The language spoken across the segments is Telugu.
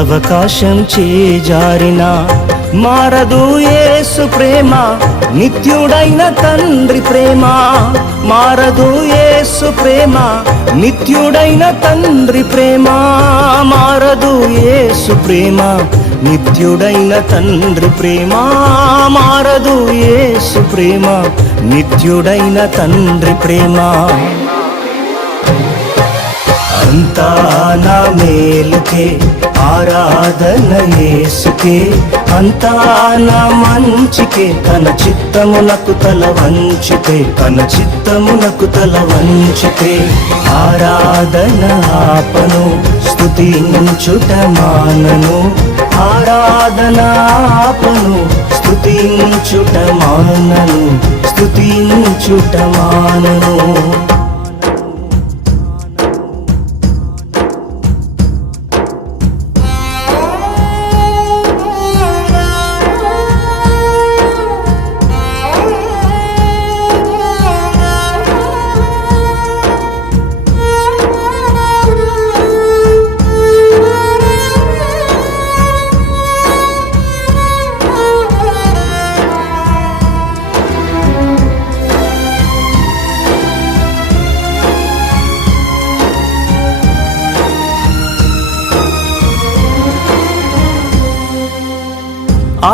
అవకాశం చేజారిన మారదు ఏసు ప్రేమ నిత్యుడైన తండ్రి ప్రేమ మారదు ఏసు ప్రేమ నిత్యుడైన తండ్రి ప్రేమ మారదు ఏసు ప్రేమ నిత్యుడైన తండ్రి ప్రేమ మారదు ఏసు ప్రేమ నిత్యుడైన తండ్రి ప్రేమ అంతా మేలుకే ఆరాధన ఏసుకే అంతా మంచికే తన చిత్తమునకు తల వంచితే తన చిత్తమునకు తల వంచితే ఆరాధన ఆపను స్థుతించుట మానను ఆరాధన ఆపను స్థుతించుట మానను స్థుతించుట మానను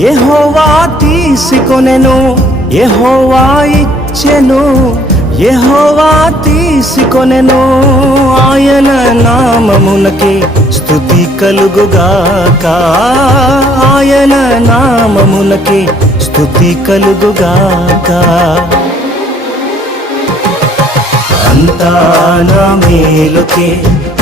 యహోవా తీసుకొనెను యహోవా ఇచ్చెను యహోవా తీసుకొనెను ఆయన నామమునకి స్థుతి కలుగుగాక ఆయన నామమునకి స్థుతి కలుగుగాక అంతా నా మేలుకే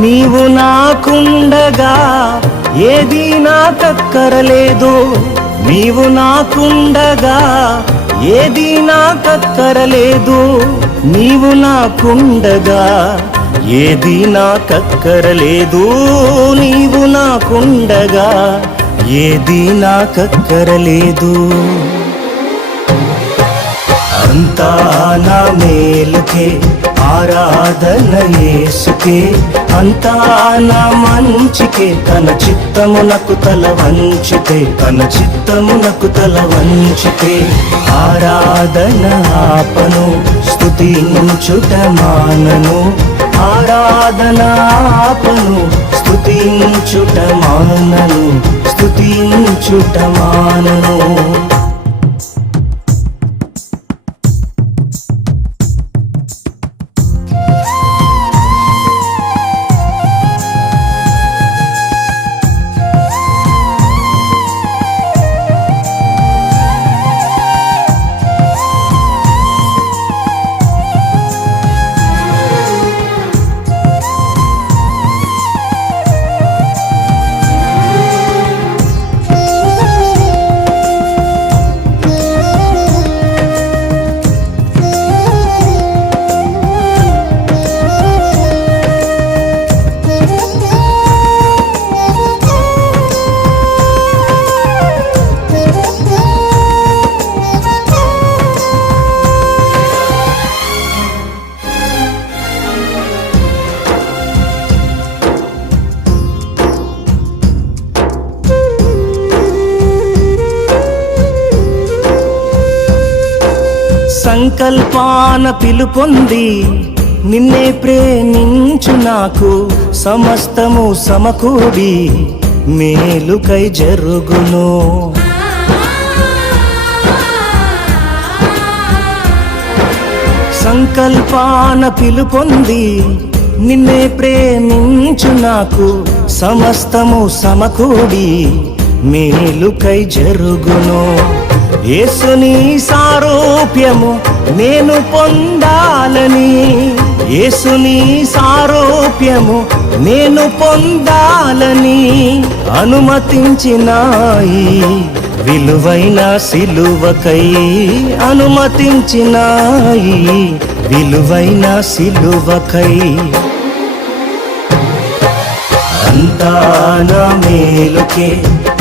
నీవు నాకుండగా ఏది నా కక్కరలేదు నీవు నాకుండగా ఏది నా కక్కరలేదు నీవు నాకుండగా ఏది నా కక్కరలేదు నీవు నాకుండగా ఏది నా కక్కరలేదు అంతానా మేలుకే ఆరాధన ఏసుకే అంతానా మంచికే తన చిత్తమునకు తల వంచితే తన చిత్తమునకు తల వంచితే ఆరాధన ఆపను స్థుతించుట మానను ఆరాధన ఆపను స్థుతించుట మానను స్థుతించుట మానను సంకల్పాన పిలుపొంది నిన్నే ప్రేమించు నాకు సమస్తము సమకూడి మేలుకై జరుగును సంకల్పాన పిలుపొంది నిన్నే ప్రేమించు నాకు సమస్తము సమకూడి మేలుకై జరుగును యేసుని సారూప్యము నేను పొందాలని యేసుని సారూప్యము నేను పొందాలని అనుమతించినాయి విలువైన సిలువకై అనుమతించినాయి విలువైన సిలువకై అంతా నా మేలుకే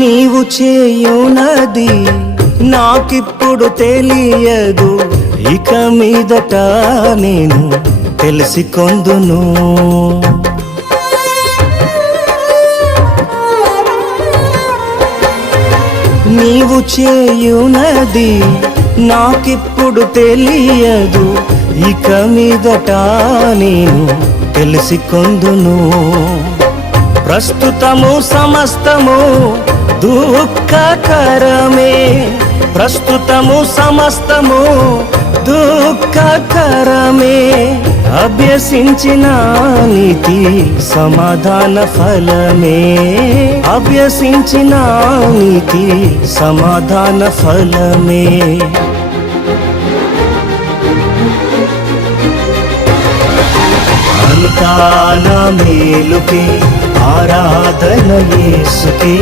నీవు చేయునది నాకిప్పుడు తెలియదు ఇక మీదట నేను తెలిసికొందును నీవు చేయునది నాకిప్పుడు తెలియదు ఇక మీదట నేను తెలిసికొందును ప్రస్తుతము సమస్తము దుఃఖకరమే ప్రస్తుతము సమస్తము దుఃఖకరమే అభ్యసించిన నీతి సమాధాన ఫలమే అభ్యసించిన నీతి సమాధాన ఫలమే అంతా నా మేలుకే ఆరాధన ఏసుకే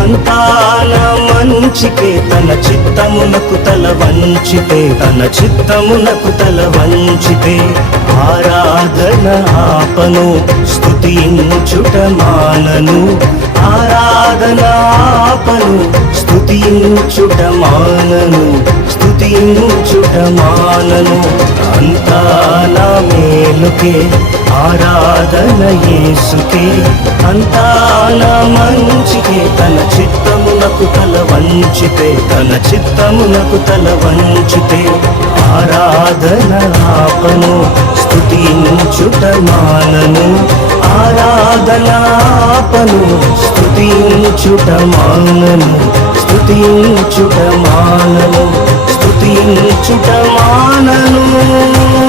అంతాన మంచికే తన చిత్తమునకు తల వంచితే తన చిత్తమునకు తల వంచితే ఆరాధన ఆపను స్థుతించుట మానను ఆరాధన ఆపను స్థుతించుట చుటమానను స్థుతించుట చుటమానను అంతా నా మేలుకే ఆరాధన యేసుకే అంతా నా మంచికే తన చిత్తమునకు తల వంచితే తన చిత్తమునకు తల వంచితే ఆరాధన ఆపను స్థుతించుట చుటమానను ఆరాధన ఆపను స్థుతించుట చుటమానను స్థుతించుట మానను స్థుతించుట మానను